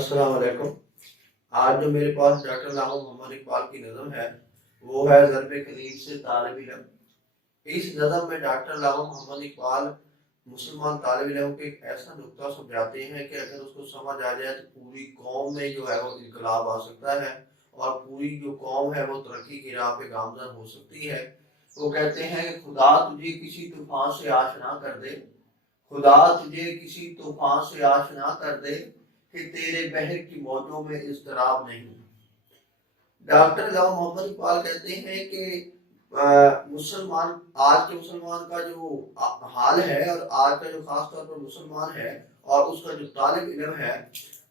अस्सलाम वालेकुम। आज जो मेरे पास डॉक्टर लामा मोहम्मद इकबाल की नज़म है वो है ज़रब करीब से तालिब इल्म। इस नज़म में डॉक्टर लामा मोहम्मद इकबाल मुसलमान तालिब इल्म को एक ऐसा नुक्ता समझाते हैं कि अगर उसको समझ आ जाए तो पूरी कौम में जो है वो इनकलाब आ सकता है और पूरी जो कौम है वो तरक्की की राह पे गामजन हो सकती है। वो कहते हैं कि खुदा तुझे किसी तूफान से आशना कर दे, खुदा तुझे किसी तूफान से आशना कर दे कि तेरे बहर की मौजों में इज़्तिराब नहीं। डॉक्टर लामा मोहम्मद इकबाल कहते हैं कि मुसलमान, आज के मुसलमान का जो हाल है और आज का जो खास तौर पर मुसलमान है और उसका जो तालिब इल्म है,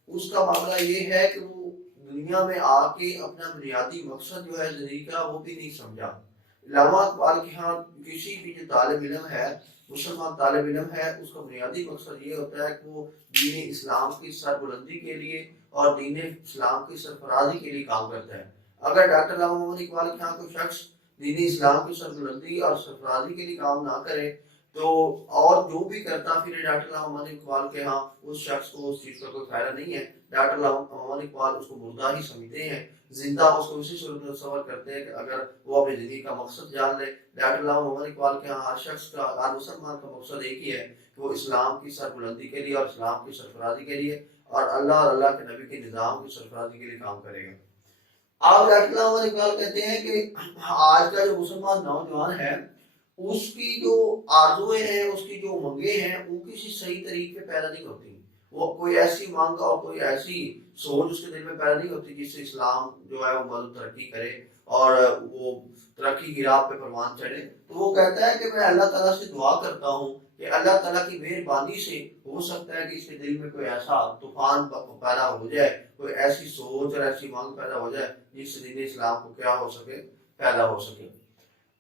उसका मामला ये है कि वो दुनिया में आके अपना बुनियादी मकसद जो है जिंदगी का वो भी नहीं समझा। लामा इकबाल के यहाँ किसी भी जो तालिब इल्म है, मुसलमान तालिब इल्म है, उसका बुनियादी मकसद ये होता है कि वो दीन इस्लाम की सरबुलंदी के लिए और दीन इस्लाम की सरफराजी के लिए काम करता है। अगर डॉक्टर लामा मोहम्मद इकबाल के यहाँ कोई शख्स दीन इस्लाम की सरबुलंदी और सरफराजी के लिए काम ना करे तो और जो भी करता फिर डॉक्टर लामा मोहम्मद इकबाल के यहाँ उस शख्स को उस चीज़ का कोई फायदा नहीं है। डॉक्टर लामा मोहम्मद इकबाल उसको मुर्दा ही समझते हैं, जिंदा उसको उसी सूरत में तस्वर करते हैं कि अगर वो अपनी जिंदगी का मकसद जान ले। डॉक्टर लामा मोहम्मद इकबाल के यहाँ हर शख्स का, हर मुसलमान का मकसद एक ही है कि वो इस्लाम की सरबुलंदी के लिए और इस्लाम की सरफराजी के लिए और अल्लाह के नबी के निज़ाम की सरफराजी के लिए काम करेगा। आप डॉक्टर लामा मोहम्मद इकबाल कहते हैं कि आज का जो मुसलमान नौजवान है उसकी जो आरज़ुएं हैं, उसकी जो उमंगें हैं, वो किसी सही तरीके पैदा नहीं होती। वो कोई ऐसी मांग और कोई ऐसी सोच उसके दिल में पैदा नहीं होती जिससे इस्लाम जो है वो मदद तरक्की करे और वो तरक्की की राह पे परवान चढ़े। तो वो कहता है कि मैं अल्लाह ताला से दुआ करता हूँ कि अल्लाह ताला की मेहरबानी से हो सकता है कि इसके दिल में कोई ऐसा तूफान पैदा हो जाए, कोई ऐसी सोच और ऐसी मांग पैदा हो जाए जिससे दीन इस्लाम को क्या हो सके, पैदा हो सके।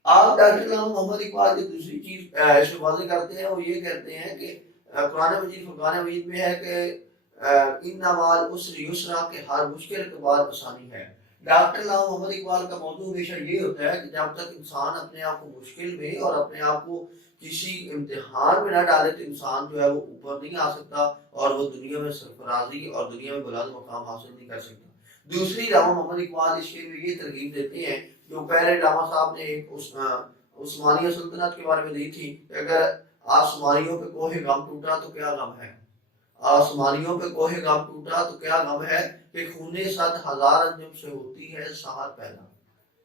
आप डॉक्टर लामा मोहम्मद इकबाल जो दूसरी चीज इसमें वाज़ेह करते हैं वो ये कहते हैं कि कुरान मजीद फुरकान मजीद में है कि इन्ना माल उसरी युसरा, के हर मुश्किल के बाद आसानी है। डॉक्टर लामा मोहम्मद इकबाल का मौजू हमेशा ये होता है कि जब तक इंसान अपने आप को मुश्किल में और अपने आप को किसी इम्तिहान में ना डाले तो इंसान जो है वो ऊपर नहीं आ सकता और वो दुनिया में सरफराजी और दुनिया में बुलंद मकाम हासिल नहीं कर सकता। दूसरी लामा मोहम्मद इकबाल इसके में ये तरकीब देते हैं जो पहले लामा साहब ने एक उस्मानिया सल्तनत के बारे में दी थी कि अगर आसमानियों पे कोहे गम टूटा तो क्या गम है, आसमानियों पे कोहे गम टूटा तो क्या गम है कि खूने सद हजार अंजुम से होती है सहार पैदा,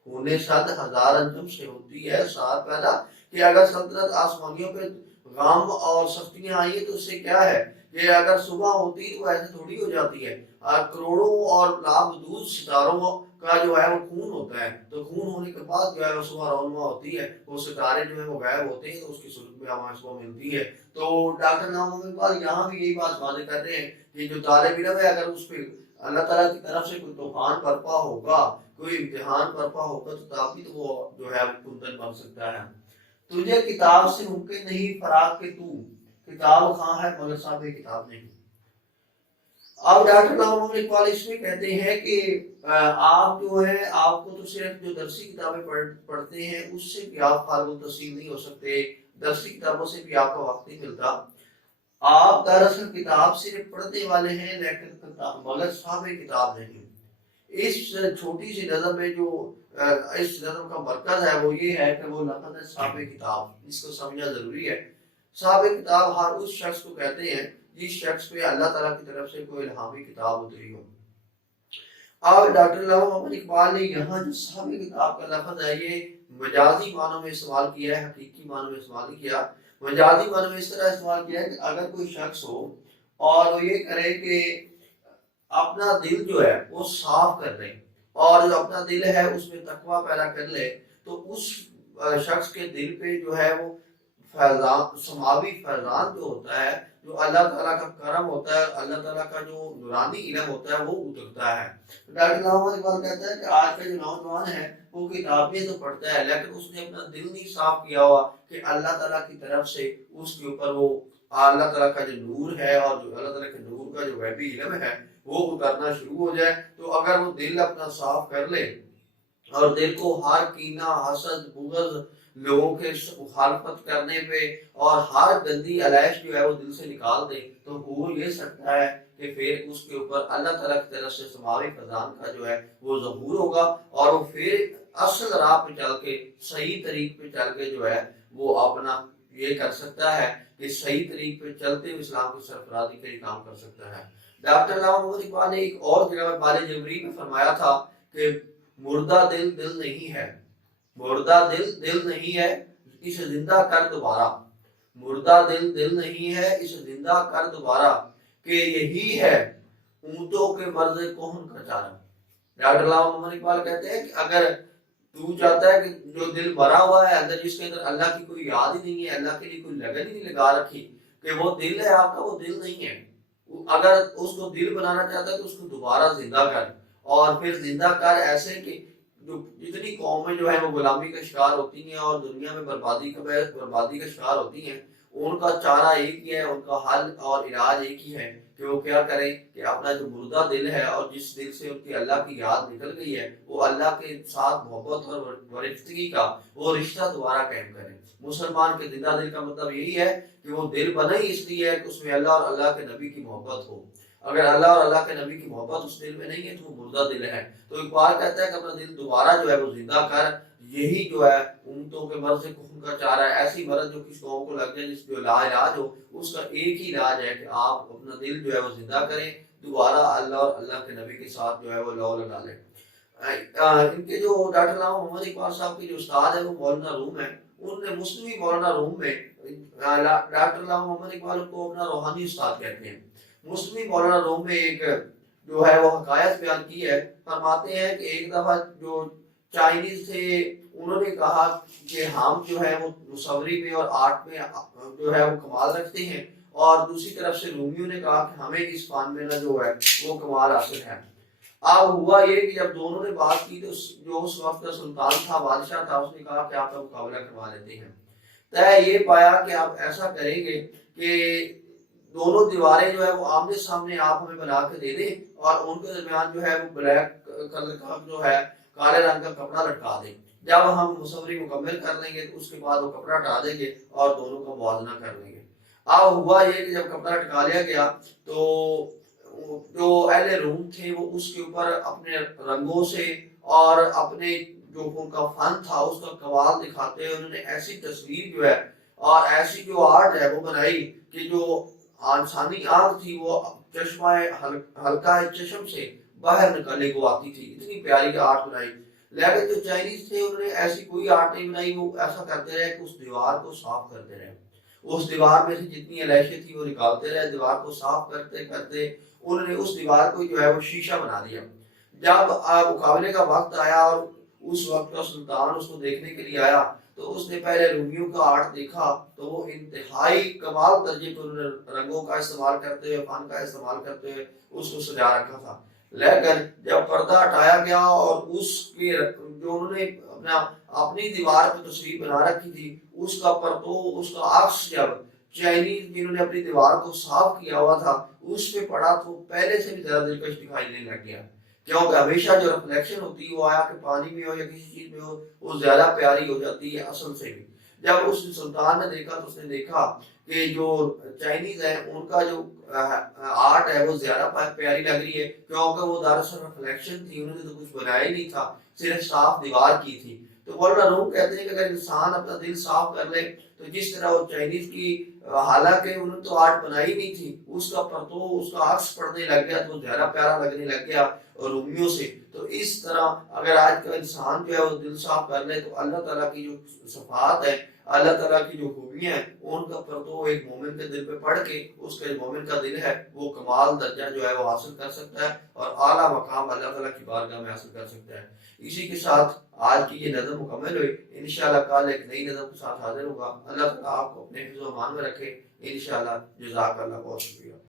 खूने सद हजार अंजुम से होती है सहार पैदा। कि अगर सल्तनत आसमानियों पे गम और सख्तियां आई है तो उससे क्या है कि अगर सुबह होती तो ऐसे थोड़ी हो जाती है। करोड़ों और लाखदूत सितारों का जो है वो खून होता है, तो खून होने के बाद जो है वो सुबह रौनमा होती है, वो सितारे जो है वो गायब होते हैं तो उसकी सूरत में हमारे सुबह मिलती है। तो डॉक्टर नाम इकबाल यहाँ भी यही बात वादे कर रहे हैं कि जो तालिब इल्म है अगर उस पर अल्लाह ताला की तरफ से कोई तूफान बरपा होगा, कोई इम्तिहान बरपा होगा तो तभी तो वो जो है कुंदन बन सकता है। तुझे किताब से मुमकिन नहीं फराग के तू, किताब कहाँ है मगर साहब किताब नहीं। अब डॉक्टर लामा मोहम्मद इकबाल इसमें कहते हैं कि आप जो है आपको तो सिर्फ जो दरसी किताबें पढ़ते हैं उससे भी आप फारुल तस्लीम नहीं हो सकते, दरसी किताबों से भी आपका वक्त नहीं मिलता। आप दरअसल किताब सिर्फ पढ़ने वाले हैं लेकिन मगर साहब किताब नहीं। इस छोटी सी नज़म में जो इस नज़म का मरकज है वो ये है कि वो लफ़ज़ है साहब किताब, इसको समझना जरूरी है। साहब किताब हर उस शख्स को कहते हैं जिस शख्स पे अल्लाह ताला की तरफ से कोई इल्हामी किताब उतरी हो। और डॉक्टर लामा मोहम्मद इकबाल ने यहाँ जो साहब किताब का लफ्ज़ है ये मजाजी मानों में इस्तेमाल किया है, हकीकी मानों में इस्तेमाल नहीं किया। मजाजी मानों में इस तरह इस्तेमाल किया है कि अगर कोई शख्स हो और वो ये करे कि अपना दिल जो है वो साफ कर ले और जो अपना दिल है उसमें तकवा पैदा कर ले तो उस शख्स के दिल पे जो है वो फैजान, समावी फैजान जो होता है, जो अल्लाह ताला का करम होता है, अल्लाह ताला का जो नूरानी इल्म होता है वो उतरता है। डॉक्टर मोहम्मद इकबाल कहता है कि आज का जो नौजवान है वो किताबें तो पढ़ता है लेकिन उसने अपना दिल नहीं साफ किया हुआ कि अल्लाह ताला की तरफ से उसके ऊपर वो अल्लाह ताला का जो नूर है और जो अल्लाह ताला के नूर का जो गैबी इल्म है वो उतरना शुरू हो जाए। तो अगर वो दिल अपना साफ कर ले और दिल को हर कीना, हसद, बुग़्ज़, लोगों के मुखालफत करने पे और हर गंदी अलैश जो है वो दिल से निकाल दे तो हो ये सकता है کہ پھر اس کے اوپر اللہ تعالیٰ کی طرف سے سماوی فضان کا جو ہے وہ ظہور ہوگا، اور وہ پھر اصل راہ پہ چل کے صحیح طریق پہ چل کے جو ہے وہ اپنا یہ کر سکتا ہے کہ صحیح طریق پہ چلتے ہوئے اسلام کی سرفرازی کا کام کر سکتا ہے۔ ڈاکٹر علامہ محمد اقبال نے ایک اور جگہ میں بال جبری میں فرمایا تھا کہ مردہ دل دل نہیں ہے، مردہ دل دل نہیں ہے، اسے زندہ کر دوبارہ، مردہ دل دل نہیں ہے، اسے زندہ کر دوبارہ، کہ یہی ہے اونٹوں کے مرض کہن کا چارہ۔ ڈاکٹر علامہ محمد اقبال کہتے ہیں کہ اگر تو چاہتا ہے کہ جو دل مرا ہوا ہے اندر، جس کے اندر اللہ کی کوئی یاد ہی نہیں ہے، اللہ کے لیے کوئی لگن ہی نہیں لگا رکھی، کہ وہ دل ہے آپ کا، وہ دل نہیں ہے، اگر اس کو دل بنانا چاہتا ہے تو اس کو دوبارہ زندہ کر، اور پھر زندہ کر ایسے کہ جو جتنی قومیں جو ہے وہ غلامی کا شکار ہوتی ہیں اور دنیا میں بربادی کا شکار ہوتی ہیں، ان کا چارہ ایک ہی ہے، ان کا حل اور علاج ایک ہی ہے کہ وہ کیا کریں کہ اپنا جو مردہ دل ہے اور جس دل سے ان کی اللہ کی یاد نکل گئی ہے، وہ اللہ کے ساتھ محبت اور ورفتگی کا وہ رشتہ دوبارہ قائم کریں۔ مسلمان کے زندہ دل کا مطلب یہی ہے کہ وہ دل بنا ہی اس لیے ہے کہ اس میں اللہ اور اللہ کے نبی کی محبت ہو۔ اگر اللہ اور اللہ کے نبی کی محبت اس دل میں نہیں ہے تو وہ مردہ دل ہے۔ تو اقبال کہتا ہے کہ اپنا دل دوبارہ جو ہے وہ زندہ کر، یہی جو ہے اونٹوں کے مرض کہن کا چارہ ہے۔ ایسی مرض جو کس قوم کو لگ جائے، جس جو لا علاج ہو، اس کا ایک ہی علاج ہے کہ آپ اپنا دل جو ہے وہ زندہ کریں، دوبارہ اللہ اور اللہ کے نبی کے ساتھ جو ہے وہ لو لگا لیں۔ ان کے جو ڈاکٹر علامہ محمد اقبال صاحب کے جو استاد ہے وہ مولانا روم ہے، انہوں نے مسلمی مولانا روم میں ڈاکٹر علامہ محمد اقبال کو اپنا روحانی استاد کہتے ہیں۔ مسلمی مولانا روم میں ایک جو ہے وہ حکایت بیان کی ہے، فرماتے ہیں کہ ایک دفعہ جو چائنیز تھے انہوں نے کہا کہ ہم جو ہے وہ مصوری میں اور آرٹ میں جو ہے وہ کمال رکھتے ہیں، اور دوسری طرف سے رومیوں نے کہا کہ ہمیں اس فن میں نہ جو ہے وہ کمال حاصل ہے۔ اب ہوا یہ کہ جب دونوں نے بات کی تو جو اس وقت کا سلطان تھا، بادشاہ تھا، اس نے کہا کہ آپ کا مقابلہ کروا لیتے ہیں۔ طے یہ پایا کہ آپ ایسا کریں گے کہ دونوں دیواریں جو ہے وہ آمنے سامنے آپ ہمیں بنا کے دے دیں، اور ان کے درمیان جو ہے وہ بلیک کلر کا جو ہے کالے رنگ کا کپڑا لٹکا دیں۔ جب ہم مصوری مکمل کر لیں گے تو اس کے بعد وہ کپڑا ہٹا دیں گے اور دونوں کا موازنہ کر لیں گے۔ اب ہوا یہ کہ جب کپڑا ہٹا لیا گیا تو جو اہل روم تھے وہ اس کے اوپر اپنے رنگوں سے اور اپنے جو ان کا فن تھا اس کا کمال دکھاتے ہیں، انہوں نے ایسی تصویر جو ہے اور ایسی جو آرٹ ہے وہ بنائی کہ جو انسانی آنکھ تھی وہ چشمہ ہلکا چشم سے باہر نکلنے کو آتی تھی، اتنی پیاری آرٹ بنائی۔ لیکن جو چائنیز تھے انہوں نے ایسی کوئی آرٹ نہیں بنائی، وہ ایسا کرتے رہے کہ اس دیوار کو صاف کرتے رہے، اس دیوار میں سے جتنی علائشیں تھی وہ نکالتے رہے، دیوار کو صاف کرتے کرتے انہوں نے اس دیوار کو جو ہے وہ شیشہ بنا دیا۔ جب مقابلے کا وقت آیا اور اس وقت کا سلطان اس کو دیکھنے کے لیے آیا تو اس نے پہلے رومیوں کا آرٹ دیکھا تو وہ انتہائی کمال درجے پر انہوں نے رنگوں کا استعمال کرتے ہوئے، فن کا استعمال کرتے ہوئے اس کو سجا رکھا تھا۔ لیکن جب پردہ ہٹایا گیا اور اس کے جو انہوں نے اپنی دیوار پہ تصویر بنا رکھی تھی اس کا پرتو، اس کا عکس جب چائنیز جنہوں نے اپنی دیوار کو صاف کیا ہوا تھا اس پہ پڑا تو پہلے سے بھی زیادہ دلکش دکھائی دینے لگ گیا، کیونکہ ہمیشہ جو ریفلیکشن ہوتی ہے وہ آیا کہ پانی میں ہو یا کسی چیز میں ہو وہ زیادہ پیاری ہو جاتی ہے اصل سے بھی۔ جب اس سلطان نے دیکھا تو اس نے دیکھا کہ جو چائنیز ہے ان کا جو آرٹ ہے وہ زیادہ پیاری لگ رہی ہے، کیونکہ وہ دراصل ریفلیکشن تھی، انہوں نے تو کچھ بنایا ہی نہیں تھا، صرف صاف دیوار کی تھی۔ تو مولانا روم کہتے ہیں کہ اگر انسان اپنا دل صاف کر لے تو جس طرح وہ چائنیز کی حالانکہ انہوں نے تو آرٹ بنائی نہیں تھی، اس کا پرتو، اس کا عکس پڑنے لگ گیا تو زیادہ پیارا لگنے لگ گیا رومیوں سے۔ تو اس طرح اگر آج کا انسان جو ہے وہ دل صاف کر لے تو اللہ تعالیٰ کی جو صفات ہے، اللہ تعالیٰ کی جو خوبیاں ہیں ان کا پرتو ایک مومن کے دل پہ پڑھ کے اس کے مومن کا دل ہے وہ کمال درجہ جو ہے وہ حاصل کر سکتا ہے اور اعلیٰ مقام اللہ تعالیٰ کی بارگاہ میں حاصل کر سکتا ہے۔ اسی کے ساتھ آج کی یہ نظم مکمل ہوئی، انشاءاللہ کل ایک نئی نظم کے ساتھ حاضر ہوگا۔ اللہ تعالیٰ آپ کو اپنے حفظ و امان میں رکھے، انشاءاللہ۔ جزاک اللہ، بہت شکریہ۔